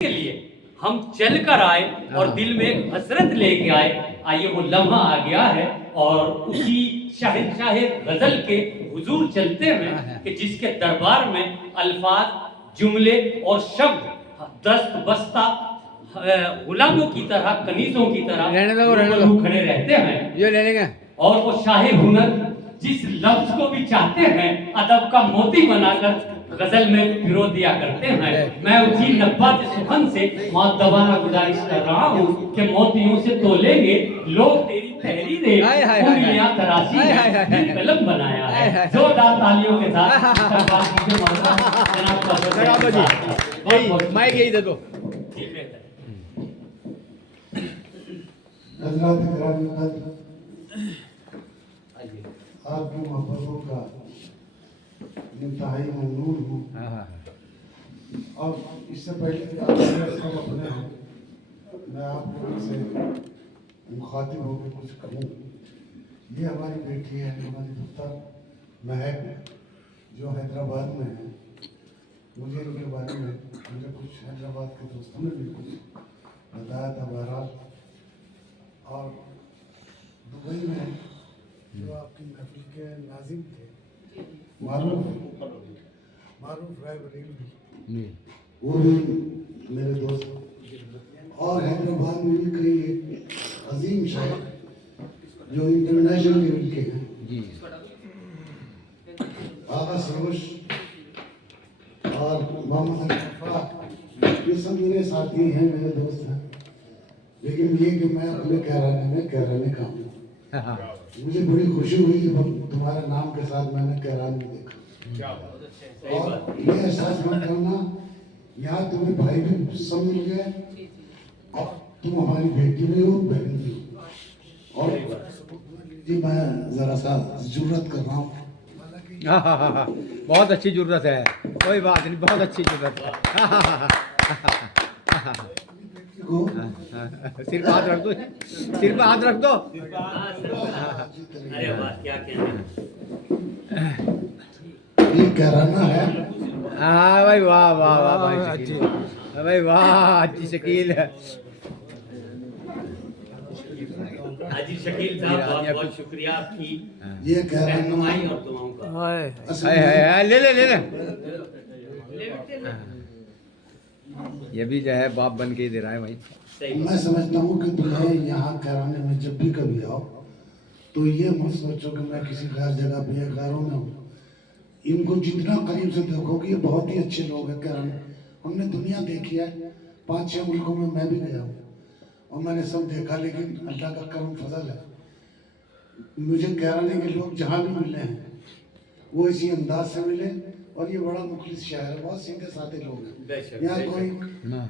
के लिए हम चल कर आए और दिल में एक हसरत लेके आए। आइए वो लम्हा आ गया है और उसी शहंशाह गजल के हुजूर चलते हैं कि जिसके दरबार में अल्फाज, जुमले और शब्द दस्त बस्ता गुलामों की तरह, कनीजों की तरह खड़े रहते हैं। ये ले लेंगे। और वो शाह हुनर जिस लफ्ज को भी चाहते हैं अदब का मोती बनाकर गजल में पिरो दिया करते हैं। मैं उसी नब्बात सुखन से मुअद्दबाना गुजारिश कर रहा हूँ कि मोतियों से तोलेंगे लोग तेरी तहरीरें, उंगलियां तराशी है, दिल कलम बनाया है। जोरदार तालियों के साथ माइक यही दे दो। आपकी मोहब्बतों का इंतहाई ममनून हूँ। और इससे पहले कि आप सब अपने हैं, मैं आप लोगों से मुखातिब होकर कुछ कहूँ। ये हमारी बेटी है, हमारी पुत्र महक, जो हैदराबाद में है। मुझे इनके बारे में मुझे कुछ हैदराबाद के दोस्तों ने भी कुछ बताया था। बहरहाल और दुबई में जो आपकी महफिल के नाज़िम थे, मारूफ राय बरेलवी, वो भी मेरे दोस्त। और हैदराबाद में भी कई अजीम शायर जो इंटरनेशनल लेवल के हैं, आगा सरोश और मोहम्मद अफा, ये सब मेरे साथी हैं, मेरे दोस्त हैं। लेकिन ये कि मैं अपने कहराने का हूँ। मुझे बड़ी खुशी हुई जब तुम्हारे नाम के साथ मैंने कहरान में देखा। और ये एहसास मत करना, यहाँ तुम्हें भाई भी सब मिल गए, अब तुम हमारी बेटी भी हो, बहन भी हो। और जी मैं जरा सा जरूरत कर रहा हूँ। बहुत अच्छी जरूरत है, कोई बात नहीं, बहुत अच्छी जरूरत है। सिर पे हाथ रख दो, सिर पे हाथ रख दो। अरे वाह, क्या कहना ये कहराना है। हाँ भाई, वाह वाह वाह भाई, वाह अच्छी शकील है। हाजी शकील साहब, बहुत बहुत शुक्रिया आपकी ये रहनुमाई और दुआओं का। ले। ये भी जो है बाप बन के ही दे रहा है भाई। मैं समझता हूँ कि तुम्हें यहाँ कहराने में जब भी कभी आओ तो ये मत सोचो कि मैं किसी गैर जगह पे या गैरों में हूँ। इनको जितना करीब से देखोगे ये बहुत ही अच्छे लोग हैं। कहराने हमने दुनिया देखी है, 5-6 मुल्कों में मैं भी गया हूँ और मैंने सब देखा, लेकिन अल्लाह का करम फजल है, मुझे कहराने के लोग जहाँ भी मिले हैं वो इसी अंदाज से मिले। और ये बड़ा मुखलिस शहर है, बहुत सीधे साधे लोग हैं। यहाँ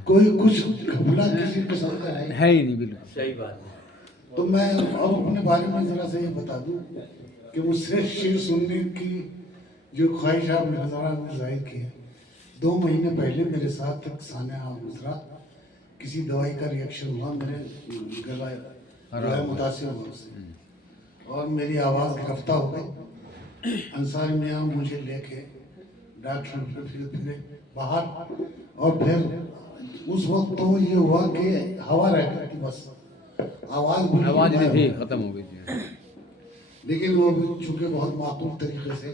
कोई कुछ घपला किसी पसंद है ही नहीं, बिल्कुल सही बात है। तो मैं अब अपने बारे में जरा से ये बता दूं कि मुझसे शेर सुनने की जो ख्वाहिश आपने हज़ारा में जाहिर की है। 2 महीने पहले मेरे साथ एक सान्या गुजरा, किसी दवाई का रिएक्शन हुआ, मेरे गला मुतासिर हुआ उससे और मेरी आवाज़ गिरफ्तार हो गई। अंसारी मियाँ मुझे लेके डॉक्टर फिर बाहर, और फिर उस वक्त तो ये हुआ कि हवा रह गई थी, बस आवाज़ नहीं थी, खत्म हो गई थी। लेकिन वो चूँकि बहुत माकूल तरीके से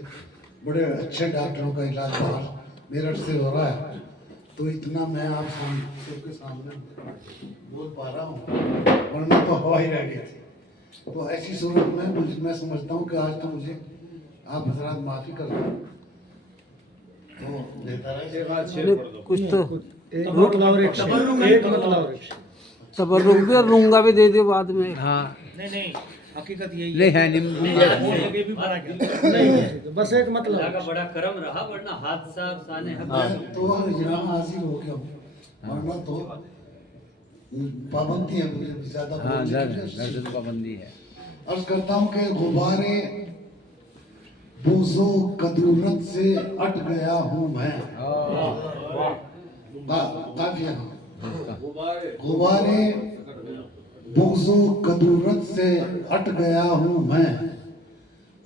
बड़े अच्छे डॉक्टरों का इलाज बाहर मेरठ से हो रहा है, तो इतना मैं आप सबके सामने बोल पा रहा हूँ, वरना तो हवा ही रह गई थी। तो ऐसी सूरत में मैं समझता हूँ कि आज तो मुझे आप हजरात माफ़ी कर दो तो बेहतर है। कुछ तो तबर्रुक भी और रूंगा भी दे दे बाद में। हाँ नहीं हकीकत यही नहीं है, भी बड़ा क्या बस एक मतलब अल्लाह का बड़ा करम रहा, वरना हादसा साने मैं तो यहाँ हाजिर हो गया हूँ, वरना तो पाबंदी है मुझे ज़्यादा। हाँ, दर्द तो पाबंदी है। अर्ज करता हूँ कि गुब्बारे बोझो कदूरत से अट गया हूँ मैं। गुब्बारे बोझो कदूरत से अट गया हूँ मैं,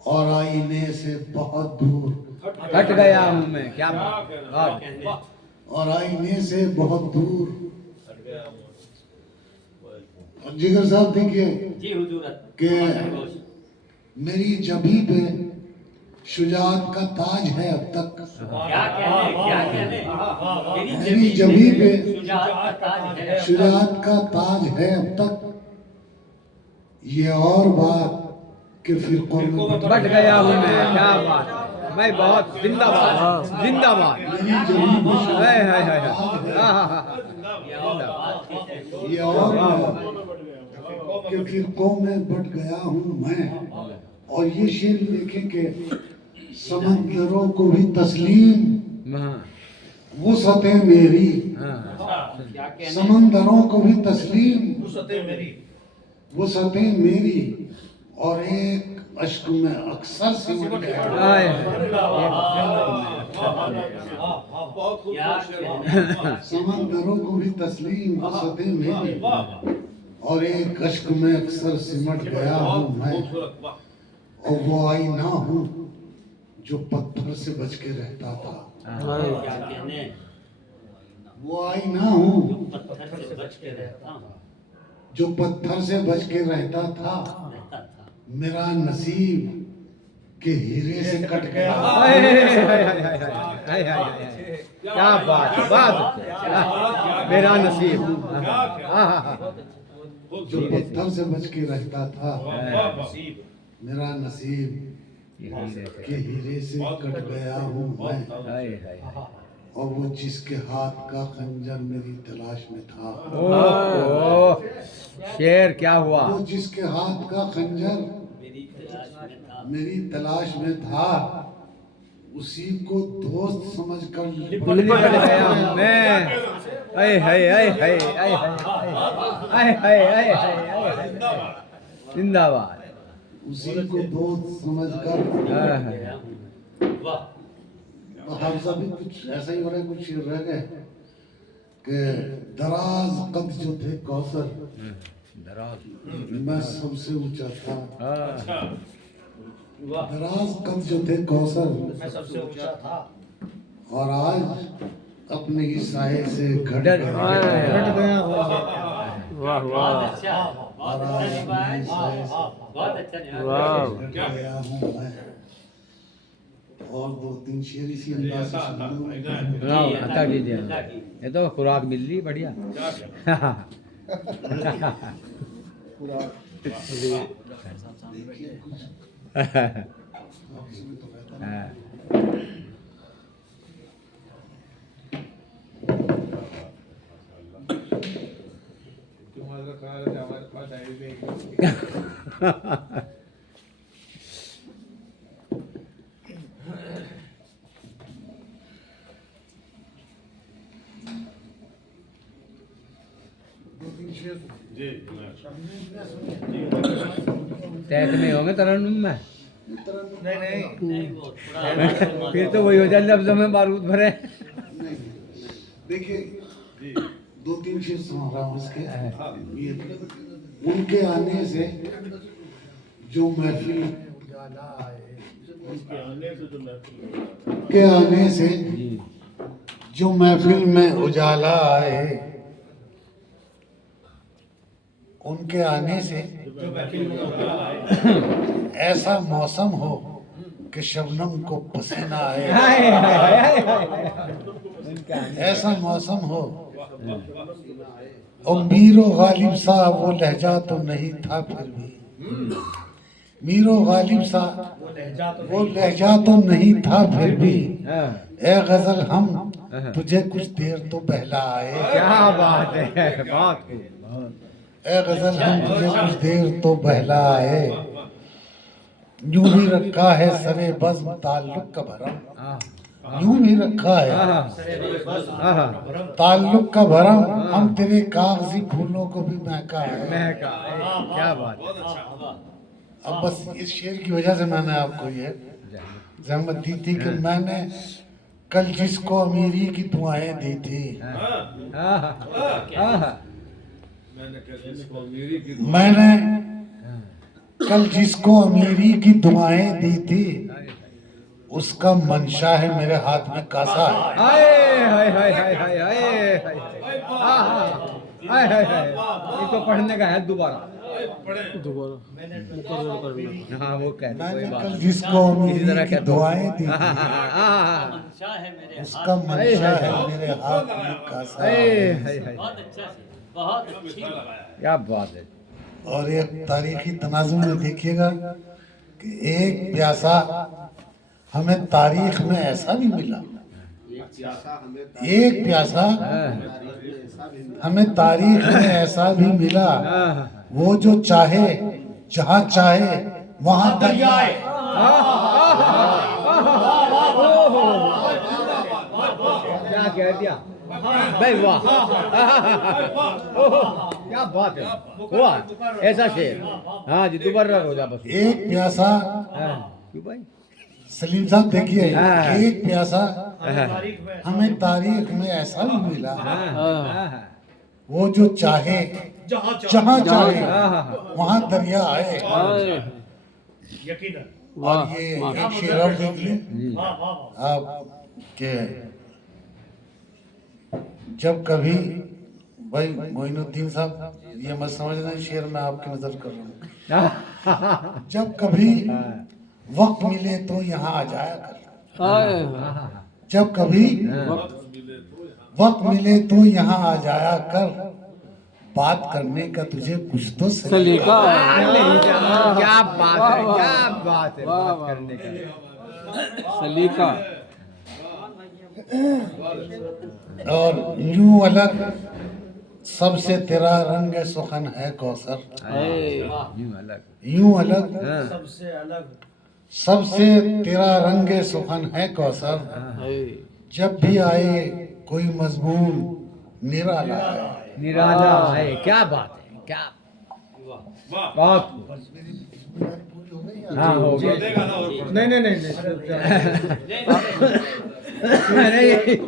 और आईने से बहुत दूर हट गया हूँ मैं। क्या बात, और आईने से बहुत दूर जिगर साहब देखिए जी हुजूरत कि मेरी जबी पे शुजात का ताज है अब तक। क्या कहने मेरी जबी पे शुजाअत का ताज है शुजात का ताज है अब तक। ये और बात कि फिरकों में बट गया हूँ मैं, क्या बात है, मैं बहुत जिंदाबाद जिंदाबाद। मेरी जबी पे हाय हाय हाय शुजात का हाँ हाँ हाँ ताज है। ये और बात कि फिरकों में बट गया हूँ मैं। और ये शेर देखें कि समंदरों को भी तस्लीम हाँ वुसअतें मेरी, क्या कहने समंदरों को भी तस्लीम सते मेरी वुसअतें मेरी, और एक अश्क में अक्सर सिमट गया। हाय बहुत खूब क्या कहने समंदरों को भी तस्लीम वुसअतें मेरी, और एक अश्क में अक्सर सिमट गया हूँ मैं। और वो आईना हूँ जो पत्थर से बच के रहता था। क्या कहने वो आईना हूँ पत्थर से बच के रहता हूँ जो पत्थर से बच के रहता था। रहता था मेरा नसीब के हीरे से कट गया। हाय हाय हाय हाय हाय हाय, क्या बात है, बात मेरा नसीब। हाँ हाँ हाँ जो पत्थर से बच के रहता था, मेरा नसीब के हीरे से कट गया हूँ मैं। हाय हाय हाय। और वो जिसके हाथ का खंजर मेरी तलाश में था, ओह शेर क्या हुआ। वो जिसके हाथ का खंजर मेरी तलाश में था मेरी तलाश में था, उसी को दोस्त समझकर लिपट गया हूँ मैं। हाय हाय हाय हाय हाय हाय हाय हाय हाय जिंदाबाद। उसी को दोस्त समझकर। हाँ, गया हूँ वाह हाफिजा भी कुछ ऐसा ही हो रहा है, कुछ शेर रह गए कि दराज कद जो थे कौसर, मैं सबसे ऊंचा था। दराज कद जो थे कौसर, मैं सबसे ऊंचा था और आज अपने ही साये से घट डर गया। वाह बहुत वाह अच्छा बहुत अच्छा निभाया बहुत अच्छा निभाया वाह घट गया हूँ मैं। और दो तीन शेर इसी अंदाज से सुनाऊं। हाँ, अता कीजिए। ये तो खुराक मिल रही बढ़िया। देखिए कुछ आपसे तो रहता है। हाँ। तुम्हारा ख्याल है हमारे पास डायरी नहीं। तैत में होंगे तरन्नुम में। नहीं नहीं नहीं वो थोड़ा फिर तो वही हो जाए लफ्जों में बारूद भरे। नहीं, देखिए दो तीन शेर सुना रहा हूँ इसके। ये उनके आने से जो महफिल के आने से जो महफिल में उजाला आए, उनके आने से ऐसा मौसम हो कि शबनम को पसीना आए। हाय हाय हाय हाय। ऐसा मौसम हो। और मीरो गालिब सा वो लहजा तो नहीं था फिर भी, मीरो गालिब सा वो लहजा तो नहीं था फिर भी, ए गजल हम तुझे कुछ देर तो बहला आए। क्या बात है, बहुत खूब। ए गजल हम तुझे कुछ देर तो बहला आए। यूं ही रखा है सरे बज़्म ताल्लुक का भरम, यूं ही रखा है ताल्लुक का भरम, हम तेरे कागजी फूलों को भी महका है। महका, क्या बात है। अब बस इस शेर की वजह से मैंने आपको ये जहमत दी थी कि मैंने कल जिसको अमीरी की दुआएं दी थी, मैंने कल जिसको अमीरी की दुआएं दी थी, उसका मंशा है मेरे हाथ में कासा है। हाय हाय हाय हाय हाय हाय। हाय हाय हाय, ये तो पढ़ने का है दोबारा। दोबारा मुकर्रर करना। हाँ वो कहते कोई मैंने बात कल नहीं। जिसको इसी उम्मीद तरह की कहते दुआएं दी हाँ, थी, हाँ, हाँ, हाँ, हाँ। मंशा है मेरे उसका हाथ में। मंशा है मेरे हाथ में का हाय हाय हाय, बहुत अच्छा से, बहुत अच्छी बात। क्या बात है। और एक तारीखी तनाजुम में देखिएगा कि एक प्यासा हमें तारीख में ऐसा भी मिला, एक प्यासा हमें तारीख में ऐसा भी मिला, वो जो चाहे जहाँ चाहे वहाँ दरिया है। क्या कह दिया भाई, वाह क्या बात है, वाह ऐसा शेर। हाँ जी दोबारा हो जा बस। एक प्यासा, हाँ, क्यों भाई। सलीम साहब देखिए, हाँ। एक प्यासा तारीख में हमें तारीख में ऐसा भी मिला, हाँ, वो जो चाहे जहाँ जहाँ चाहे हाँ, वहाँ दरिया है। हाय यकीनन। और वाह ये वाह एक शेर और देख लें हाँ हाँ आप के जब कभी भाई मोइनुद्दीन साहब ये मत समझना शेर में आपकी नजर कर रहा हूँ, जब कभी वक्त मिले तो यहाँ आ जाया कर, हाय जब कभी वक्त मिले तो यहाँ आ जाया कर, बात करने का तुझे कुछ तो सलीका। सलीका। क्या बात है, क्या बात है, वाह, बात वाह। करने का। सलीका। और यूं अलग सबसे तेरा रंग सुखन है कौसर, हाय यूं अलग। यूं अलग हाँ, सबसे अलग सबसे तेरा रंग सुखन है कौसर, हाय जब भी आए कोई मजमून निराला है। निराला है, क्या बात है, क्या बात। हाँ हो गया। नहीं नहीं नहीं नहीं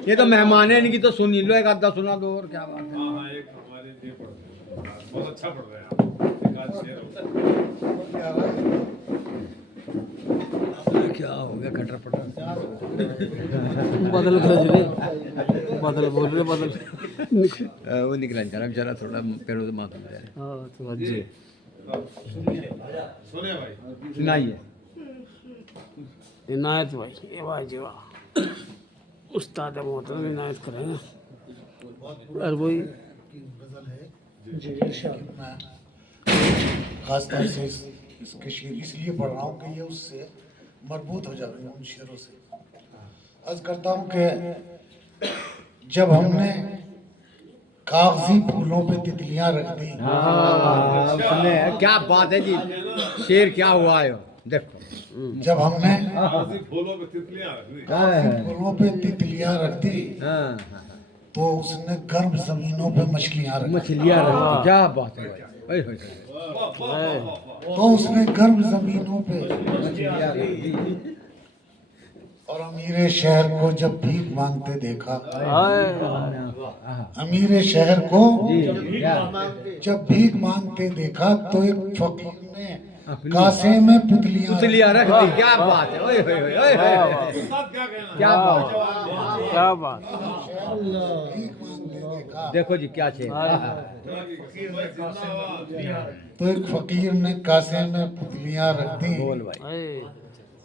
ये तो मेहमान है, इनकी तो सुन लो, एक आधा सुना दो और क्या बात है। बहुत अच्छा पढ़ रहे हैं आप। एक आध शेर क्या हो गया खटर पटर। बदल गए जी, बदल बोल रहे बदल। वो निकला जरा बेचारा थोड़ा पैरों से माथा है। हाँ तो जी सुने भाई। सुनाइए। इनायत भाई, ये भाई जी वाह, उस्ताद मोहतरम इनायत करेंगे। और वही खासतौर से इसके शेर इसलिए पढ़ रहा हूँ कि ये उससे मजबूत हो जाएंगे उन शेरों से। अर्ज करता हूँ कि जब हमने कागजी फूलों पे तितलियां रख दी, हाँ उसने क्या बात है जी, शेर क्या हुआ है देखो। जब हमने फूलों पे तितलियां रख दी। कागजी फूलों पे तितलियां रख दी, हाँ तो उसने गर्म जमीनों पे मछलियां रख दी। मछलियाँ रखती, क्या बात है भाई। ओए होए होए। तो उसने गर्म जमीनों पे मछलियाँ रखती। और अमीर शहर को जब भीख मांगते देखा, हाय अमीर शहर को जी क्या जब भीख मांगते देखा, तो एक फकीर ने कासे में पुतलियां पुतलियाँ रख दी, क्या बात है। ओए होए होए ओए होए। साथ क्या कहना? क्या बात है। क्या बात। भीख मांगते देखा, देखो जी क्या शेर। तो एक फकीर ने कासे में पुतलियां रख दी, बोल भाई। हाय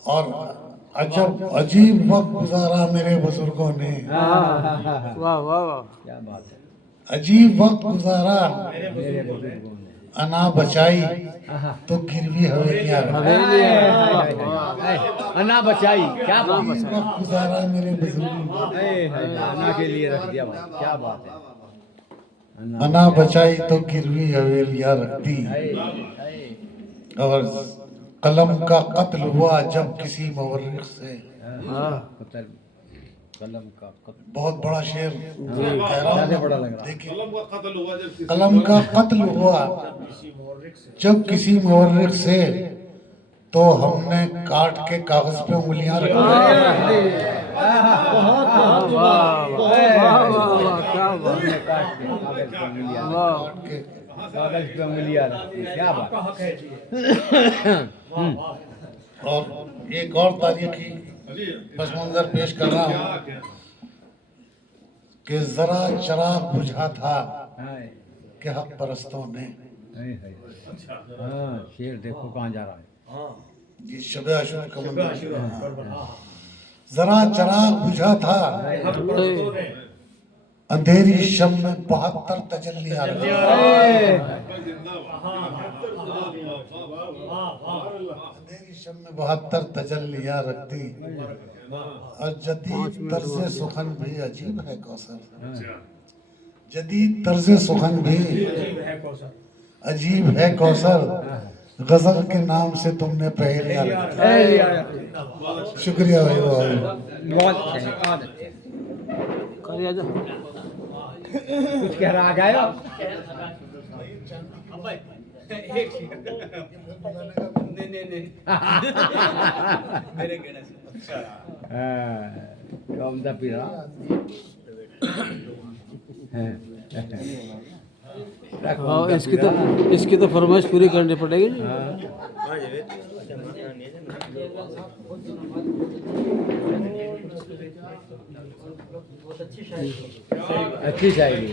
और अजब अजीब वक्त गुजारा मेरे बुजुर्गों ने, वाह वाह वाह। क्या बात है। अजीब वक्त गुजारा मेरे बुजुर्गों ने। अना बचाई तो गिरवी हवेलियां रख दी। हवेली है। अन्ना बचाई, क्या बात है। अजीब वक्त गुजारा मेरे बुजुर्गों ने, अन्ना के लिए रख दिया भाई, क्या बात है। अना बचाई तो गिरवी हवेलियां रख दी। और कलम का कत्ल हुआ जब किसी मवर्रिख से, कलम का कत्ल। बहुत बड़ा शेर कह रहा ज्यादा बड़ा हूँ। लग रहा है। देखिए, कलम का कत्ल हुआ जब किसी कलम का कत्ल हुआ जब किसी मवर्रिख से, तो हमने काट के कागज पे उंगलियां रख दी। वाह वाह क्या बात। हमने काट के कागज पे उंगलियां रख वाह के कागज पे उंगलियां रख दी, क्या बात। हक है जी। और एक और तारीखी पस मंजर पेश कर रहा हूँ। कि जरा चिराग बुझा था हाय कि हक परस्तों ने। हाय हाय हाँ शेर देखो कहाँ जा रहा है ये शब आशूर का मंदिर। जरा चिराग बुझा था अंधेरी शब में 72 तजल्लियां रखती। अंधेरी शब में 72 तजल्लियां रखती। और जदीद तर्ज सुखन भी अजीब है कौसर। जदीद तर्ज सुखन भी अजीब है कौसर। गजल के नाम से तुमने पहेलियां रखी। शुक्रिया भाई बहुत अच्छे कर जा कुछ कह रहा आ गए हो कौन सा पी रहा हाँ इसकी तो फरमाइश पूरी करनी पड़ेगी। अच्छी शायरी